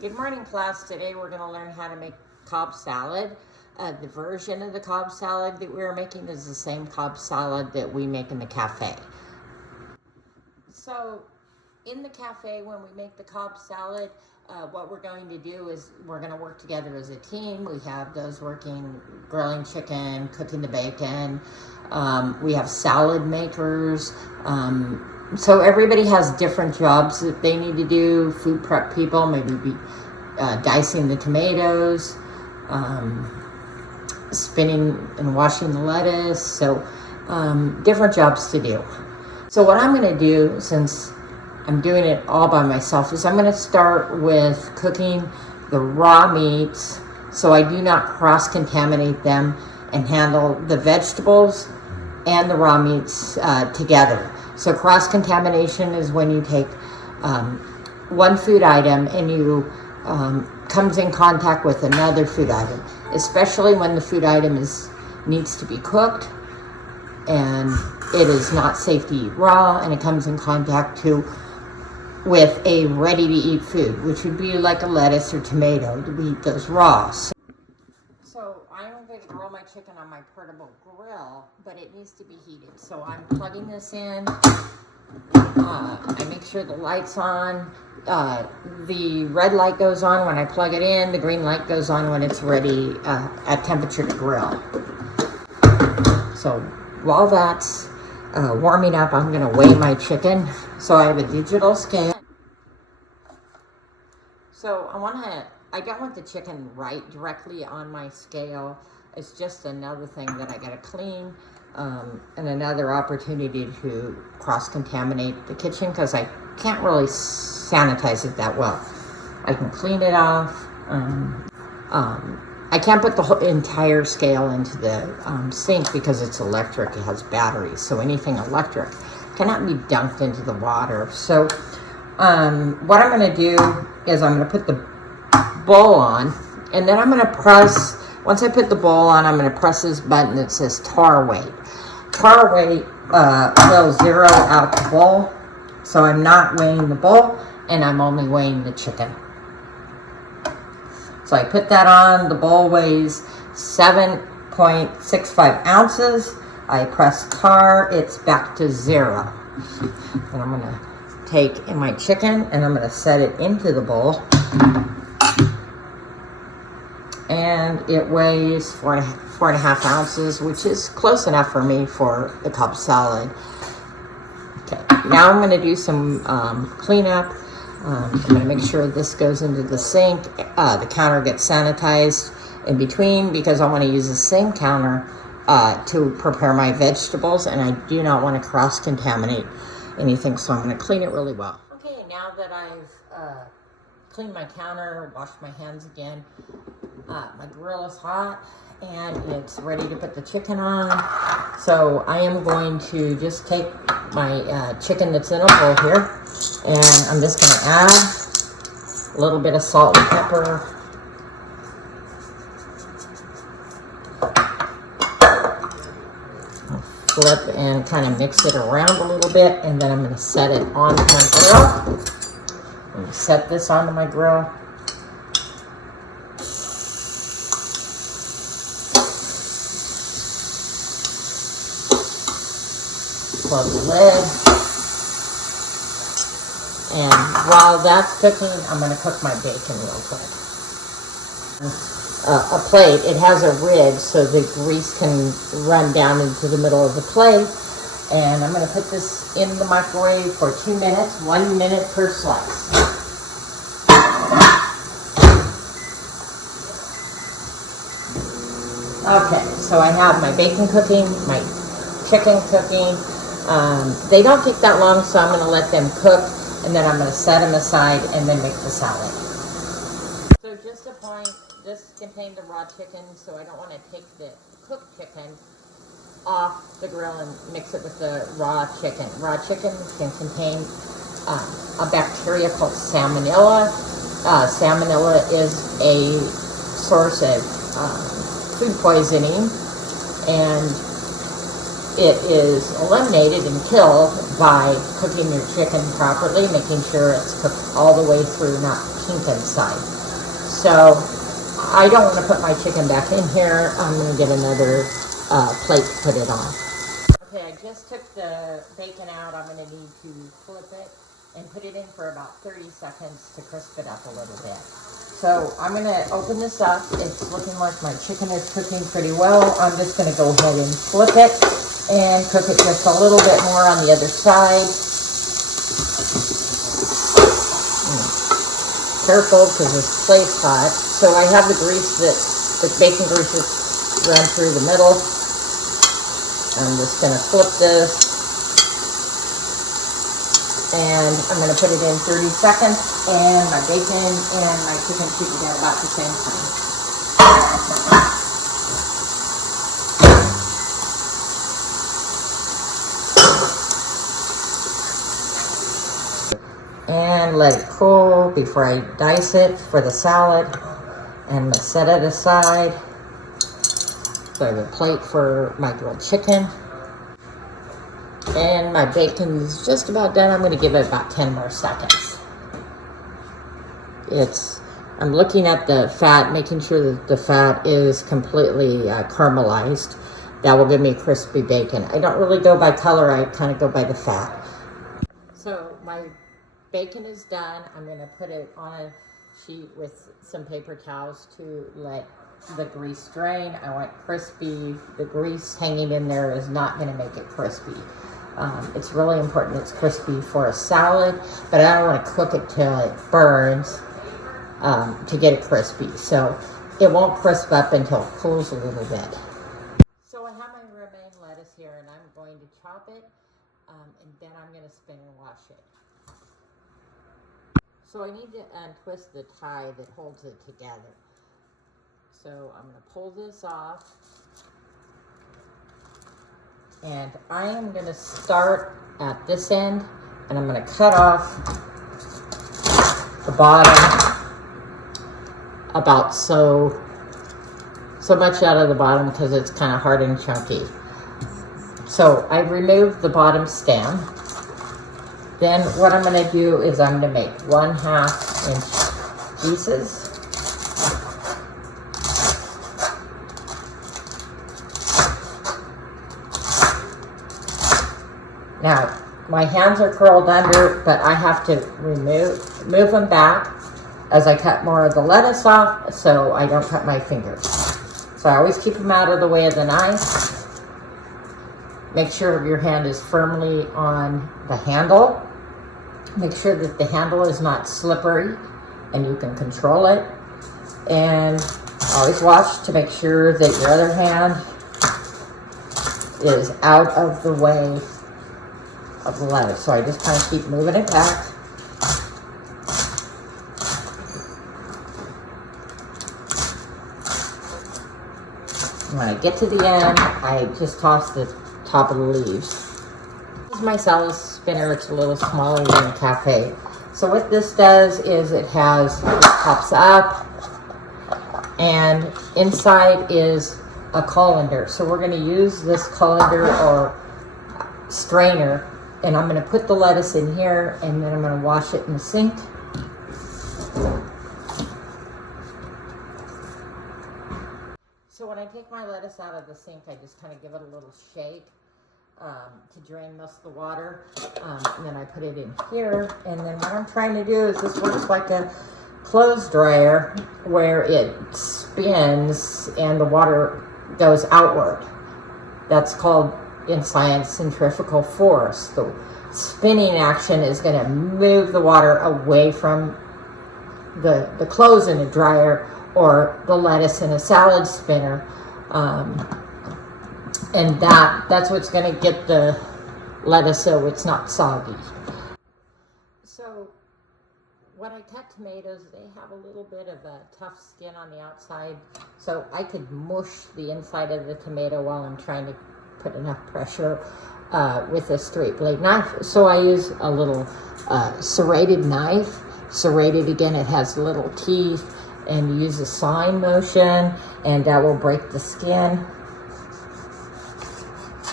Good morning, class. Today we're going to learn how to make Cobb salad. The version of the Cobb salad that we're making is the same Cobb salad that we make in the cafe. So in the cafe, when we make the Cobb salad, what we're going to do is we're going to work together as a team. We have those working grilling chicken, cooking the bacon. We have salad makers. So everybody has different jobs that they need to do. Food prep people, maybe be dicing the tomatoes, spinning and washing the lettuce. So different jobs to do. So what I'm going to do, since I'm doing it all by myself, is I'm going to start with cooking the raw meats so I do not cross-contaminate them and handle the vegetables and the raw meats together. So cross-contamination is when you take one food item and you comes in contact with another food item, especially when the food item needs to be cooked and it is not safe to eat raw, and it comes in contact with a ready-to-eat food, which would be like a lettuce or tomato, to eat those raw. So I'm going to grill my chicken on my portable grill, but it needs to be heated. So I'm plugging this in. I make sure the light's on. The red light goes on when I plug it in. The green light goes on when it's ready at temperature to grill. So while that's warming up, I'm going to weigh my chicken. So I have a digital scale. So I don't want the chicken right directly on my scale. It's just another thing that I got to clean, and another opportunity to cross-contaminate the kitchen because I can't really sanitize it that well. I can clean it off. I can't put the whole entire scale into the sink because it's electric. It has batteries, so anything electric cannot be dunked into the water. So what I'm going to do is I'm going to put the bowl on, and then I'm going to press. Once I put the bowl on, I'm going to press this button that says tar weight. Tar weight will zero out the bowl, so I'm not weighing the bowl, and I'm only weighing the chicken. So I put that on. The bowl weighs 7.65 ounces. I press tar, it's back to zero. And I'm going to take my chicken and I'm going to set it into the bowl. And it weighs 4.5 ounces, which is close enough for me for the Cobb salad. Okay, now I'm going to do some cleanup. I'm going to make sure this goes into the sink. The counter gets sanitized in between because I want to use the same counter to prepare my vegetables, and I do not want to cross-contaminate anything, so I'm going to clean it really well. Okay, now that I've cleaned my counter, washed my hands again, my grill is hot and it's ready to put the chicken on. So I am going to just take my chicken that's in a bowl here, and I'm just going to add a little bit of salt and pepper. Flip and kind of mix it around a little bit, and then I'm going to set it onto my grill. I'm going to set this onto my grill. Plug the lid. And while that's cooking, I'm going to cook my bacon real quick. A plate, it has a ridge so the grease can run down into the middle of the plate. And I'm going to put this in the microwave for 2 minutes, 1 minute per slice. Okay, so I have my bacon cooking, my chicken cooking. They don't take that long, so I'm going to let them cook, and then I'm going to set them aside and then make the salad. So just a point. This contained the raw chicken, so I don't want to take the cooked chicken off the grill and mix it with the raw chicken. Raw chicken can contain a bacteria called salmonella. Salmonella is a source of food poisoning, and it is eliminated and killed by cooking your chicken properly, making sure it's cooked all the way through, not pink inside. So I don't want to put my chicken back in here. I'm going to get another plate to put it on. Okay, I just took the bacon out. I'm going to need to flip it and put it in for about 30 seconds to crisp it up a little bit. So I'm going to open this up. It's looking like my chicken is cooking pretty well. I'm just going to go ahead and flip it and cook it just a little bit more on the other side. Careful because this plate's hot. So I have the grease the bacon grease just ran through the middle. I'm just going to flip this. And I'm going to put it in 30 seconds, and my bacon and my chicken should be done about the same time. And let it cool before I dice it for the salad. And I'm going to set it aside. So I have a plate for my grilled chicken. And my bacon is just about done. I'm going to give it about 10 more seconds. I'm looking at the fat, making sure that the fat is completely caramelized. That will give me crispy bacon. I don't really go by color. I kind of go by the fat. So my bacon is done. I'm going to put it on a sheet with some paper towels to let the grease drain. I want crispy. The grease hanging in there is not going to make it crispy. It's really important it's crispy for a salad, but I don't want to cook it till it burns to get it crispy. So it won't crisp up until it cools a little bit. So I have my romaine lettuce here, and I'm going to chop it, and then I'm going to spin and wash it. So I need to untwist the tie that holds it together. So I'm going to pull this off. And I am going to start at this end, and I'm going to cut off the bottom about so much out of the bottom because it's kind of hard and chunky. So I removed the bottom stem. Then what I'm going to do is I'm going to make 1/2 inch pieces. Now, my hands are curled under, but I have to move them back as I cut more of the lettuce off so I don't cut my fingers. So I always keep them out of the way of the knife. Make sure your hand is firmly on the handle. Make sure that the handle is not slippery and you can control it. And always watch to make sure that your other hand is out of the way of the lettuce. So I just kind of keep moving it back. When I get to the end, I just toss the top of the leaves. This is my salad spinner. It's a little smaller than a cafe. So what this does is it pops up, and inside is a colander. So we're going to use this colander or strainer, and I'm going to put the lettuce in here, and then I'm going to wash it in the sink. So when I take my lettuce out of the sink, I just kind of give it a little shake to drain most of the water. And then I put it in here, and then what I'm trying to do is this works like a clothes dryer where it spins and the water goes outward. That's called in science centrifugal force. The spinning action is going to move the water away from the clothes in a dryer or the lettuce in a salad spinner, and that's what's going to get the lettuce so it's not soggy. So when I cut tomatoes, they have a little bit of a tough skin on the outside, so I could mush the inside of the tomato while I'm trying to put enough pressure with a straight blade knife. So I use a little serrated knife. Serrated, again, it has little teeth, and you use a sawing motion, and that will break the skin.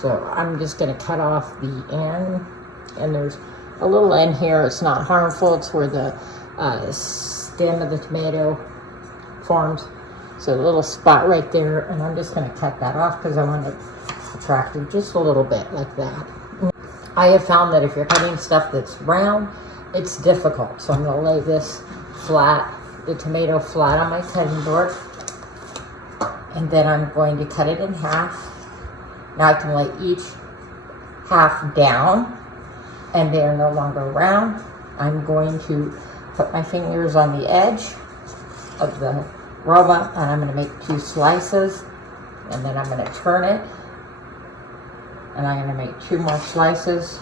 So I'm just going to cut off the end, and there's a little end here. It's not harmful. It's where the stem of the tomato forms. So a little spot right there, and I'm just going to cut that off because I want it attractive just a little bit like that. I have found that if you're cutting stuff that's round, it's difficult. So I'm going to lay this flat, the tomato flat on my cutting board, and then I'm going to cut it in half. Now I can lay each half down, and they are no longer round. I'm going to put my fingers on the edge of the roma, and I'm going to make 2 slices, and then I'm going to turn it, and I'm going to make 2 more slices.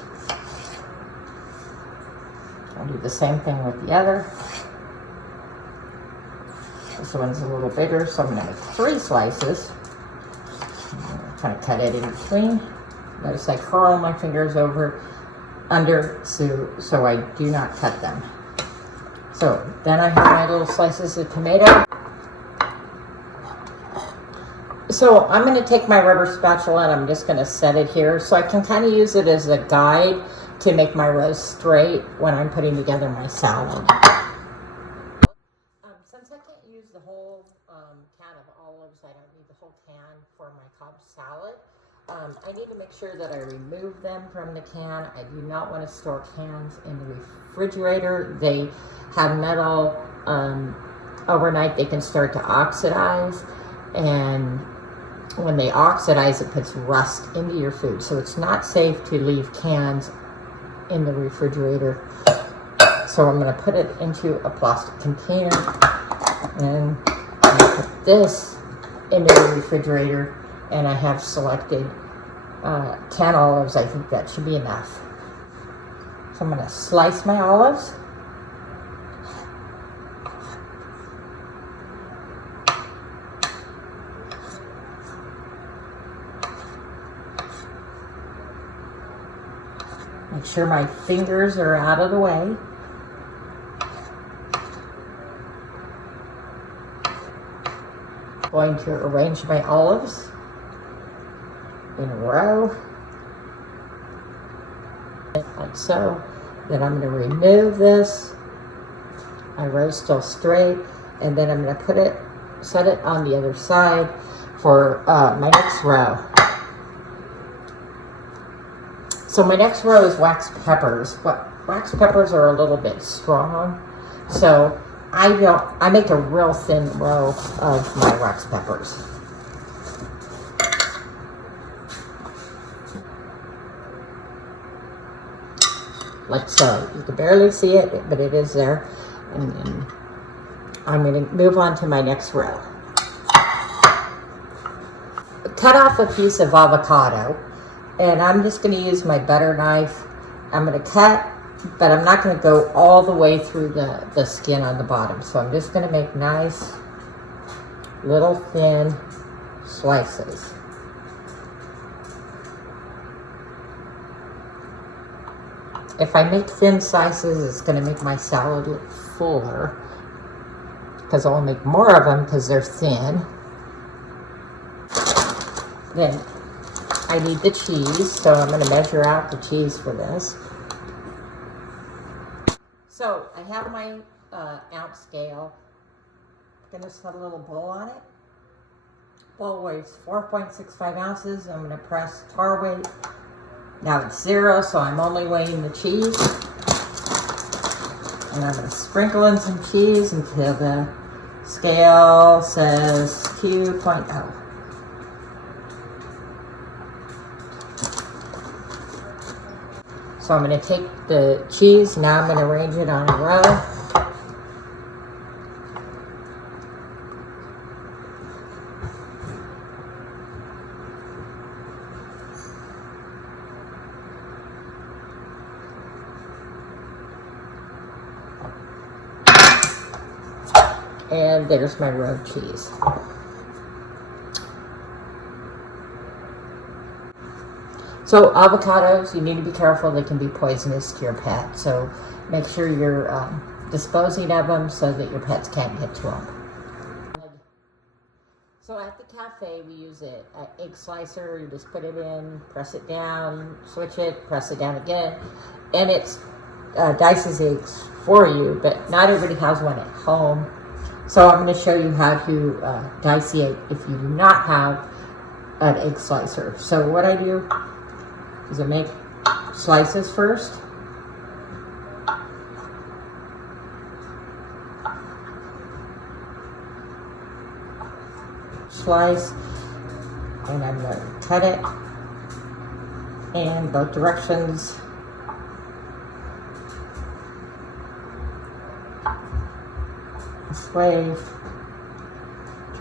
I'll do the same thing with the other. This one's a little bigger, so I'm going to make 3 slices. I'm going to kind of cut it in between. Notice I curl my fingers under so I do not cut them. So then I have my little slices of tomato. So I'm going to take my rubber spatula and I'm just going to set it here so I can kind of use it as a guide to make my rows straight when I'm putting together my salad. Since I can't use the whole can of olives, I don't need the whole can for my Cobb salad. I need to make sure that I remove them from the can. I do not want to store cans in the refrigerator. They have metal. Overnight they can start to oxidize, and when they oxidize, it puts rust into your food. So it's not safe to leave cans in the refrigerator. So I'm going to put it into a plastic container, and I'm going to put this into the refrigerator, and I have selected 10 olives. I think that should be enough. So I'm going to slice my olives. Make sure my fingers are out of the way. Going to arrange my olives in a row, like so. Then I'm going to remove this. My row's still straight, and then I'm going to set it on the other side for my next row. So my next row is wax peppers. Wax peppers are a little bit strong, so I make a real thin row of my wax peppers. Like so. You can barely see it, but it is there. And then I'm going to move on to my next row. Cut off a piece of avocado, and I'm just going to use my butter knife. I'm going to cut, but I'm not going to go all the way through the skin on the bottom. So I'm just going to make nice little thin slices. If I make thin slices, it's going to make my salad look fuller, because I'll make more of them because they're thin. Then I need the cheese, so I'm going to measure out the cheese for this. So I have my ounce scale. I'm going to put a little bowl on it. Bowl weighs 4.65 ounces. I'm going to press tar weight. Now it's 0, so I'm only weighing the cheese. And I'm going to sprinkle in some cheese until the scale says 2.0. So I'm going to take the cheese, now I'm going to arrange it on a row. And there's my row of cheese. So avocados, you need to be careful. They can be poisonous to your pet. So make sure you're disposing of them so that your pets can't get to them. So at the cafe, we use an egg slicer. You just put it in, press it down, switch it, press it down again. And it's dices eggs for you, but not everybody has one at home. So I'm going to show you how to dice the egg if you do not have an egg slicer. So what I do is I make slices first. Slice, and I'm going to cut it in both directions. This way,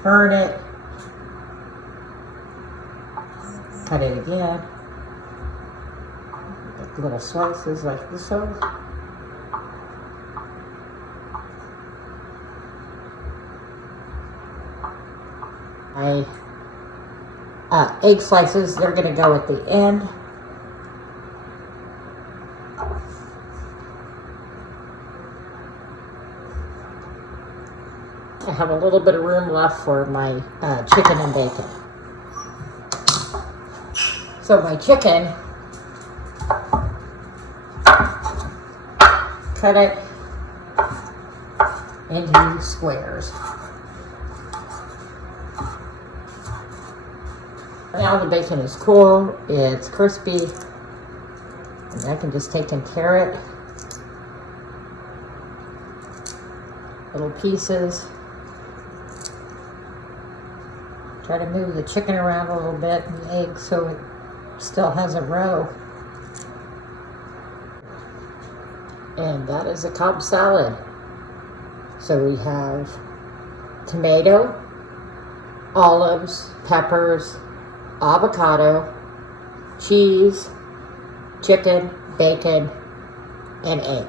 turn it, cut it again, make little slices like this one. My egg slices, they're going to go at the end. I have a little bit of room left for my chicken and bacon. So my chicken, cut it into squares. Now the bacon is cool, it's crispy, and I can just take and tear it, little pieces. Try to move the chicken around a little bit and the egg so it still has a row. And that is a Cobb salad. So we have tomato, olives, peppers, avocado, cheese, chicken, bacon, and egg.